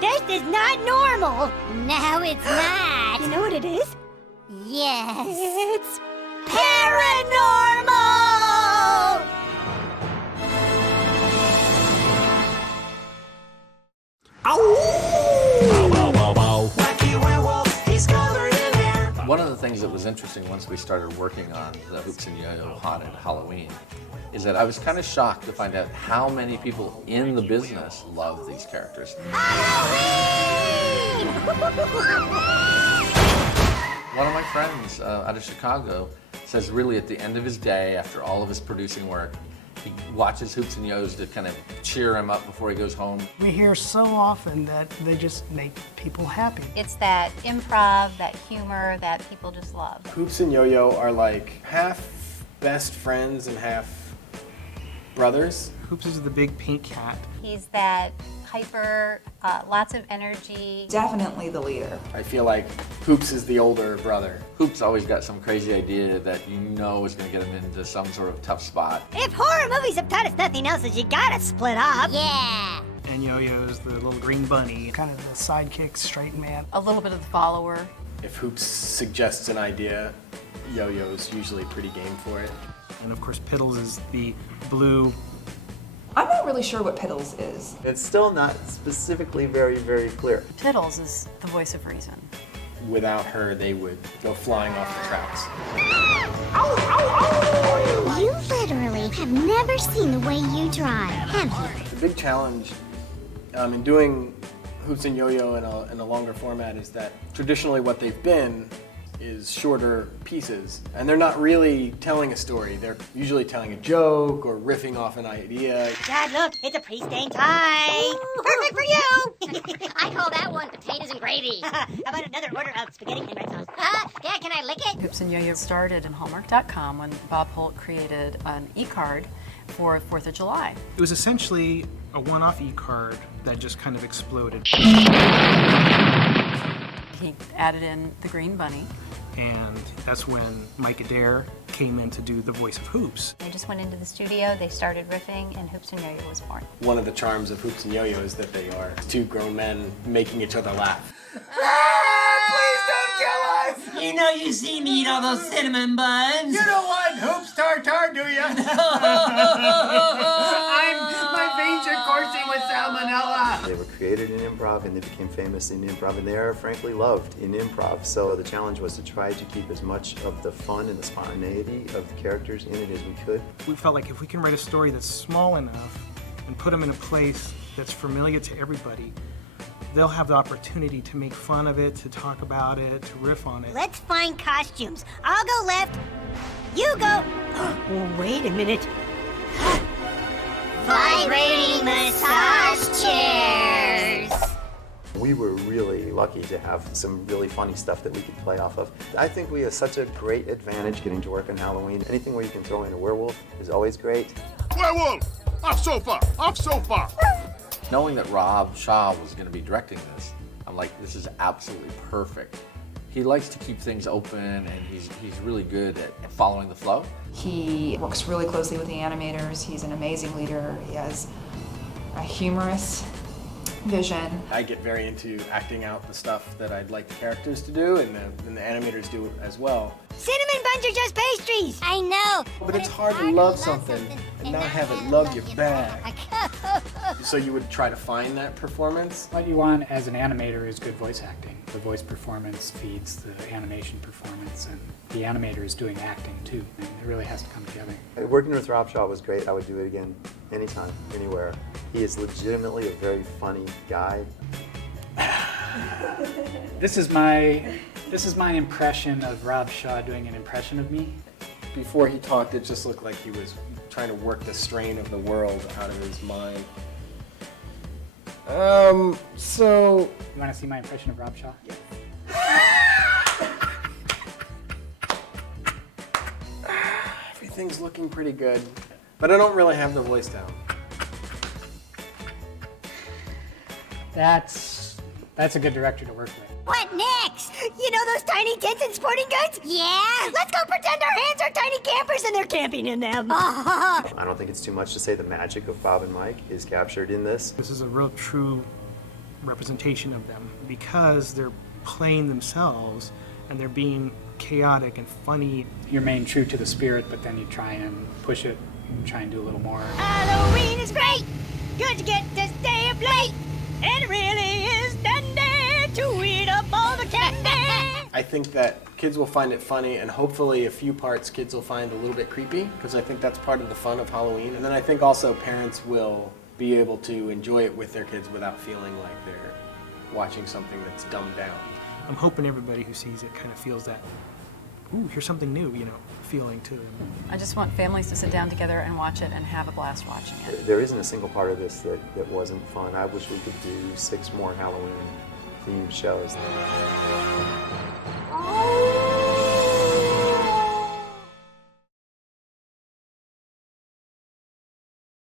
This is not normal. No, it's not. You know what it is? Yes. It's paranormal! One of the things that was interesting once we started working on the Hoops and Yo-Yo Haunted Halloween is that I was kind of shocked to find out how many people in the business love these characters. One of my friends out of Chicago says really at the end of his day, after all of his producing work, he watches Hoops and Yo's to kind of cheer him up before he goes home. We hear so often that they just make people happy. It's that improv, that humor that people just love. Hoops and Yo-Yo are like half best friends and half brothers. Hoops is the big pink cat. He's that hyper, lots of energy. Definitely the leader. I feel like Hoops is the older brother. Hoops always got some crazy idea that you know is going to get him into some sort of tough spot. If horror movies have taught us nothing else, is you gotta split up. Yeah. And Yo-Yo's the little green bunny, kind of the sidekick, straight man. A little bit of the follower. If Hoops suggests an idea, Yo-Yo's usually pretty game for it. And of course, Piddles is the blue. I'm not really sure what Piddles is. It's still not specifically very, very clear. Piddles is the voice of reason. Without her, they would go flying off the tracks. You literally have never seen the way you drive, have you? The big challenge in doing Hoops and Yo-Yo in a longer format is that traditionally what they've been is shorter pieces, and they're not really telling a story. They're usually telling a joke or riffing off an idea. Dad, look, it's a pre-stained tie. Perfect for you. I call that one potatoes and gravy. How about another order of spaghetti and red sauce? Dad, can I lick it? Hoops and Yo-Yo started in Hallmark.com when Bob Holt created an e-card for 4th of July. It was essentially a one-off e-card that just kind of exploded. He added in the green bunny. And that's when Mike Adair came in to do the voice of Hoops. They just went into the studio, they started riffing, and Hoops and Yo-Yo was born. One of the charms of Hoops and Yo-Yo is that they are two grown men making each other laugh. Please don't kill us! You know you see me eat all those cinnamon buns. You don't want hoops tartar, do you? My veins are coursing with salmonella. They were created in improv and they became famous in improv, and they are frankly loved in improv. So the challenge was to try to keep as much of the fun and the spontaneity of the characters in it as we could. We felt like if we can write a story that's small enough and put them in a place that's familiar to everybody, they'll have the opportunity to make fun of it, to talk about it, to riff on it. Let's find costumes. I'll go left. You go. Oh, wait a minute. Vibrating massage chairs. We were really lucky to have some really funny stuff that we could play off of. I think we have such a great advantage getting to work on Halloween. Anything where you can throw in a werewolf is always great. Werewolf! Off sofa! Off sofa! Knowing that Rob Shaw was going to be directing this, I'm like, this is absolutely perfect. He likes to keep things open, and he's really good at following the flow. He works really closely with the animators. He's an amazing leader. He has a humorous vision. I get very into acting out the stuff that I'd like the characters to do, and the animators do as well. Cinnamon buns are just pastries. I know. But it's hard to love something and not have it love you back. So you would try to find that performance? What you want as an animator is good voice acting. The voice performance feeds the animation performance, and the animator is doing acting too. And it really has to come together. Working with Rob Shaw was great. I would do it again anytime, anywhere. He is legitimately a very funny guy. This is my impression of Rob Shaw doing an impression of me. Before he talked, it just looked like he was trying to work the strain of the world out of his mind. So... You want to see my impression of Rob Shaw? Yeah. Everything's looking pretty good, but I don't really have the voice down. That's a good director to work with. What next? You know those tiny tents and sporting goods? Yeah. Let's go pretend our hands are tiny campers and they're camping in them. I don't think it's too much to say the magic of Bob and Mike is captured in this. This is a real true representation of them because they're playing themselves and they're being chaotic and funny. You remain true to the spirit, but then you try and push it and try and do a little more. Halloween is great. Good to get to stay up late. And it really is dandy to eat up all the candy. I think that kids will find it funny, and hopefully a few parts kids will find a little bit creepy, because I think that's part of the fun of Halloween. And then I think also parents will be able to enjoy it with their kids without feeling like they're watching something that's dumbed down. I'm hoping everybody who sees it kind of feels that, ooh, here's something new, feeling to them. I just want families to sit down together and watch it and have a blast watching it. There isn't a single part of this that wasn't fun. I wish we could do 6 more Halloween themed shows.